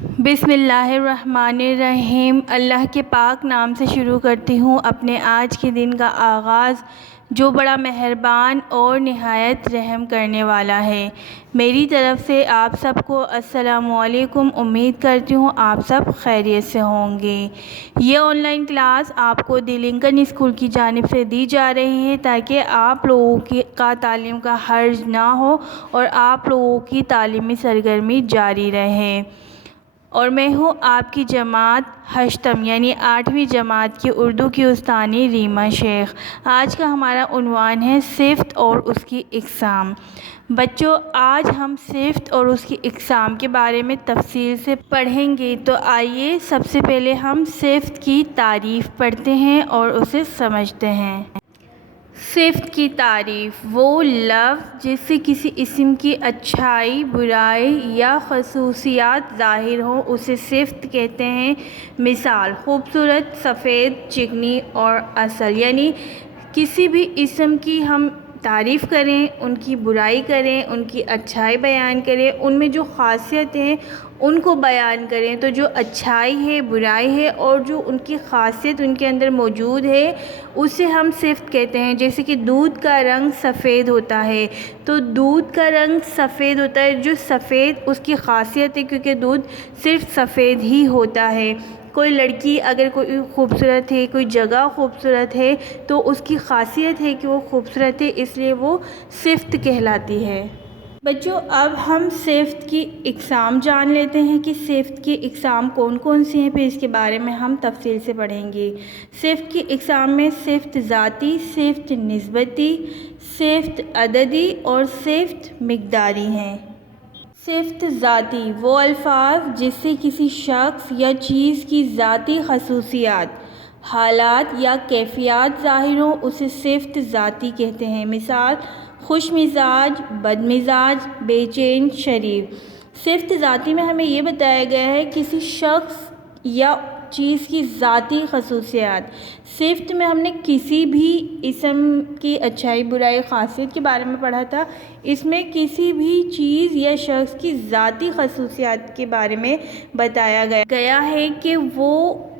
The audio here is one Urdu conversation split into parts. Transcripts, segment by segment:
بسم اللہ الرحمن الرحیم۔ اللہ کے پاک نام سے شروع کرتی ہوں اپنے آج کے دن کا آغاز، جو بڑا مہربان اور نہایت رحم کرنے والا ہے۔ میری طرف سے آپ سب کو السلام علیکم۔ امید کرتی ہوں آپ سب خیریت سے ہوں گے۔ یہ آن لائن کلاس آپ کو دی لنکن اسکول کی جانب سے دی جا رہی ہے تاکہ آپ لوگوں کا تعلیم کا حرج نہ ہو اور آپ لوگوں کی تعلیمی سرگرمی جاری رہے۔ اور میں ہوں آپ کی جماعت ہشتم یعنی 8ویں جماعت کی اردو کی استانی ریما شیخ۔ آج کا ہمارا عنوان ہے صفت اور اس کی اقسام۔ بچوں، آج ہم صفت اور اس کی اقسام کے بارے میں تفصیل سے پڑھیں گے، تو آئیے سب سے پہلے ہم صفت کی تعریف پڑھتے ہیں اور اسے سمجھتے ہیں۔ صفت کی تعریف: وہ لفظ جس سے کسی اسم کی اچھائی، برائی یا خصوصیات ظاہر ہوں اسے صفت کہتے ہیں۔ مثال: خوبصورت، سفید، چکنی اور اصل۔ یعنی کسی بھی اسم کی ہم تعریف کریں، ان کی برائی کریں، ان کی اچھائی بیان کریں، ان میں جو خاصیت ہیں ان کو بیان کریں، تو جو اچھائی ہے، برائی ہے اور جو ان کی خاصیت ان کے اندر موجود ہے اسے ہم صفت کہتے ہیں۔ جیسے کہ دودھ کا رنگ سفید ہوتا ہے، تو دودھ کا رنگ سفید ہوتا ہے، جو سفید اس کی خاصیت ہے، کیونکہ دودھ صرف سفید ہی ہوتا ہے۔ کوئی لڑکی اگر کوئی خوبصورت ہے، کوئی جگہ خوبصورت ہے، تو اس کی خاصیت ہے کہ وہ خوبصورت ہے، اس لیے وہ صفت کہلاتی ہے۔ بچوں، اب ہم صفت کی اقسام جان لیتے ہیں کہ صفت کی اقسام کون کون سی ہیں، پھر اس کے بارے میں ہم تفصیل سے پڑھیں گے۔ صفت کی اقسام میں صفت ذاتی، صفت نسبتی، صفت عددی اور صفت مقداری ہیں۔ صفت ذاتی: وہ الفاظ جس سے کسی شخص یا چیز کی ذاتی خصوصیات، حالات یا کیفیات ظاہر ہوں اسے صفت ذاتی کہتے ہیں۔ مثال: خوش مزاج، بد مزاج، بے چین، شریف۔ صفت ذاتی میں ہمیں یہ بتایا گیا ہے کسی شخص یا چیز کی ذاتی خصوصیات۔ صفت میں ہم نے کسی بھی اسم کی اچھائی، برائی، خاصیت کے بارے میں پڑھا تھا۔ اس میں کسی بھی چیز یا شخص کی ذاتی خصوصیات کے بارے میں بتایا گیا ہے کہ وہ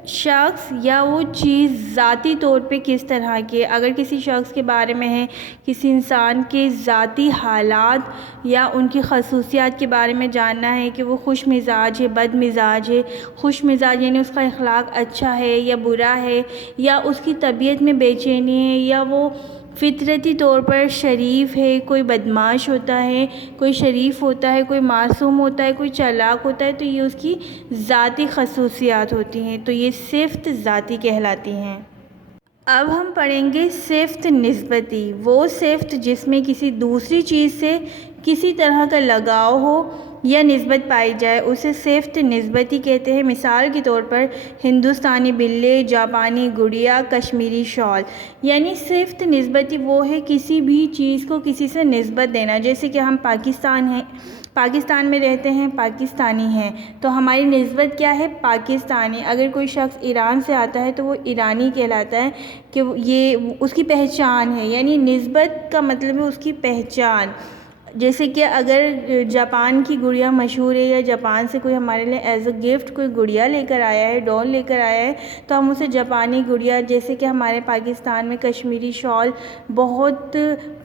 شخص یا وہ چیز ذاتی طور پہ کس طرح کی ہے۔ اگر کسی شخص کے بارے میں ہے، کسی انسان کے ذاتی حالات یا ان کی خصوصیات کے بارے میں جاننا ہے کہ وہ خوش مزاج ہے، بد مزاج ہے۔ خوش مزاج یعنی اس کا اخلاق اچھا ہے یا برا ہے، یا اس کی طبیعت میں بے چینی ہے، یا وہ فطرتی طور پر شریف ہے۔ کوئی بدمعاش ہوتا ہے، کوئی شریف ہوتا ہے، کوئی معصوم ہوتا ہے، کوئی چالاک ہوتا ہے، تو یہ اس کی ذاتی خصوصیات ہوتی ہیں، تو یہ صفت ذاتی کہلاتی ہیں۔ اب ہم پڑھیں گے صفت نسبتی۔ وہ صفت جس میں کسی دوسری چیز سے کسی طرح کا لگاؤ ہو یا نسبت پائی جائے اسے صفت نسبتی کہتے ہیں۔ مثال کے طور پر ہندوستانی بلے، جاپانی گڑیا، کشمیری شال۔ یعنی صفت نسبتی وہ ہے کسی بھی چیز کو کسی سے نسبت دینا۔ جیسے کہ ہم پاکستان میں رہتے ہیں، پاکستانی ہیں، تو ہماری نسبت کیا ہے؟ پاکستانی۔ اگر کوئی شخص ایران سے آتا ہے تو وہ ایرانی کہلاتا ہے، کہ یہ اس کی پہچان ہے۔ یعنی نسبت کا مطلب ہے اس کی پہچان۔ جیسے کہ اگر جاپان کی گڑیا مشہور ہے یا جاپان سے کوئی ہمارے لیے ایز اے گفٹ کوئی گڑیا لے کر آیا ہے، ڈول لے کر آیا ہے، تو ہم اسے جاپانی گڑیا، جیسے کہ ہمارے پاکستان میں کشمیری شال بہت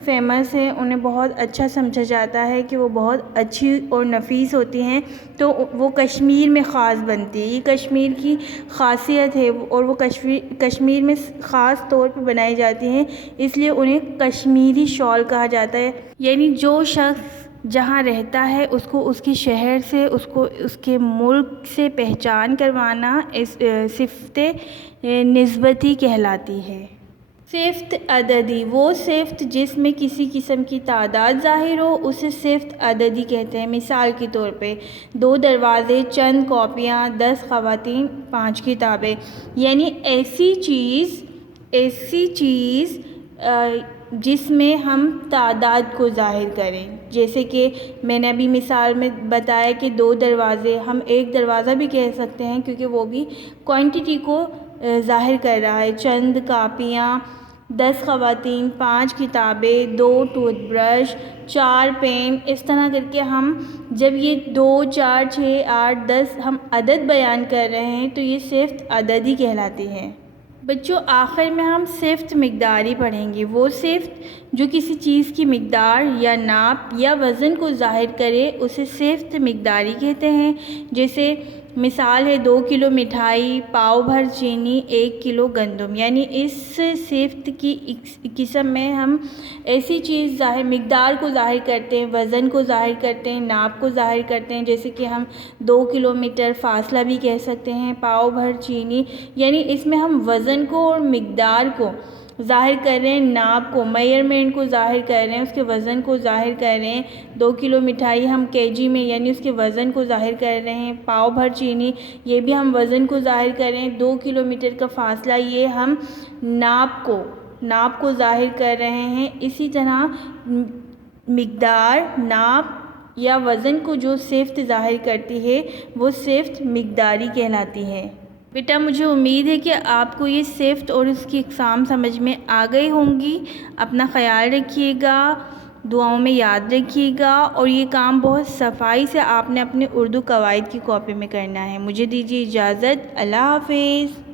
فیمس ہے، انہیں بہت اچھا سمجھا جاتا ہے کہ وہ بہت اچھی اور نفیس ہوتی ہیں، تو وہ کشمیر میں خاص بنتی ہے۔ یہ کشمیر کی خاصیت ہے اور وہ کشمیر میں خاص طور پہ بنائی جاتی ہیں، اس لیے انہیں کشمیری شال کہا جاتا ہے۔ یعنی جو شخص جہاں رہتا ہے اس کو اس کے شہر سے، اس کو اس کے ملک سے پہچان کروانا اس صفت نسبتی کہلاتی ہے۔ صفت عددی: وہ صفت جس میں کسی قسم کی تعداد ظاہر ہو اسے صفت عددی کہتے ہیں۔ مثال کے طور پہ 2 دروازے، چند کاپیاں، 10 خواتین، 5 کتابیں۔ یعنی ایسی چیز جس میں ہم تعداد کو ظاہر کریں۔ جیسے کہ میں نے ابھی مثال میں بتایا کہ 2 دروازے، ہم 1 دروازہ بھی کہہ سکتے ہیں کیونکہ وہ بھی کوانٹٹی کو ظاہر کر رہا ہے۔ چند کاپیاں، 10 خواتین، 5 کتابیں، 2 ٹوتھ برش، 4 پین، اس طرح کر کے ہم جب یہ 2 4 6 8 10 ہم عدد بیان کر رہے ہیں تو یہ صفت عدد ہی کہلاتی ہے۔ بچوں آخر میں ہم صفت مقداری پڑھیں گے، وہ صفت جو کسی چیز کی مقدار یا ناپ یا وزن کو ظاہر کرے اسے صفت مقداری کہتے ہیں۔ جیسے مثال ہے 2 کلو مٹھائی، پاؤ بھر چینی، 1 کلو گندم، یعنی اس صفت کی قسم میں ہم ایسی چیز مقدار کو ظاہر کرتے ہیں، وزن کو ظاہر کرتے ہیں، ناپ کو ظاہر کرتے ہیں، جیسے کہ ہم 2 کلومیٹر فاصلہ بھی کہہ سکتے ہیں، پاؤ بھر چینی، یعنی اس میں ہم وزن کو اور مقدار کو ظاہر کر رہے ہیں، ناپ کو، میئرمنٹ کو ظاہر کر رہے ہیں، اس کے وزن کو ظاہر کر رہے ہیں۔ 2 کلو مٹھائی ہم کے جی میں یعنی اس کے وزن کو ظاہر کر رہے ہیں، پاؤ بھر چینی یہ بھی ہم وزن کو ظاہر کر رہے ہیں، 2 کلومیٹر کا فاصلہ یہ ہم ناپ کو ظاہر کر رہے ہیں۔ اسی طرح مقدار، ناپ یا وزن کو جو صفت ظاہر کرتی ہے وہ صفت مقداری کہلاتی ہے۔ بیٹا مجھے امید ہے کہ آپ کو یہ صفت اور اس کی اقسام سمجھ میں آ گئی ہوں گی۔ اپنا خیال رکھیے گا، دعاؤں میں یاد رکھیے گا، اور یہ کام بہت صفائی سے آپ نے اپنے اردو قواعد کی کاپی میں کرنا ہے۔ مجھے دیجیے اجازت، اللہ حافظ۔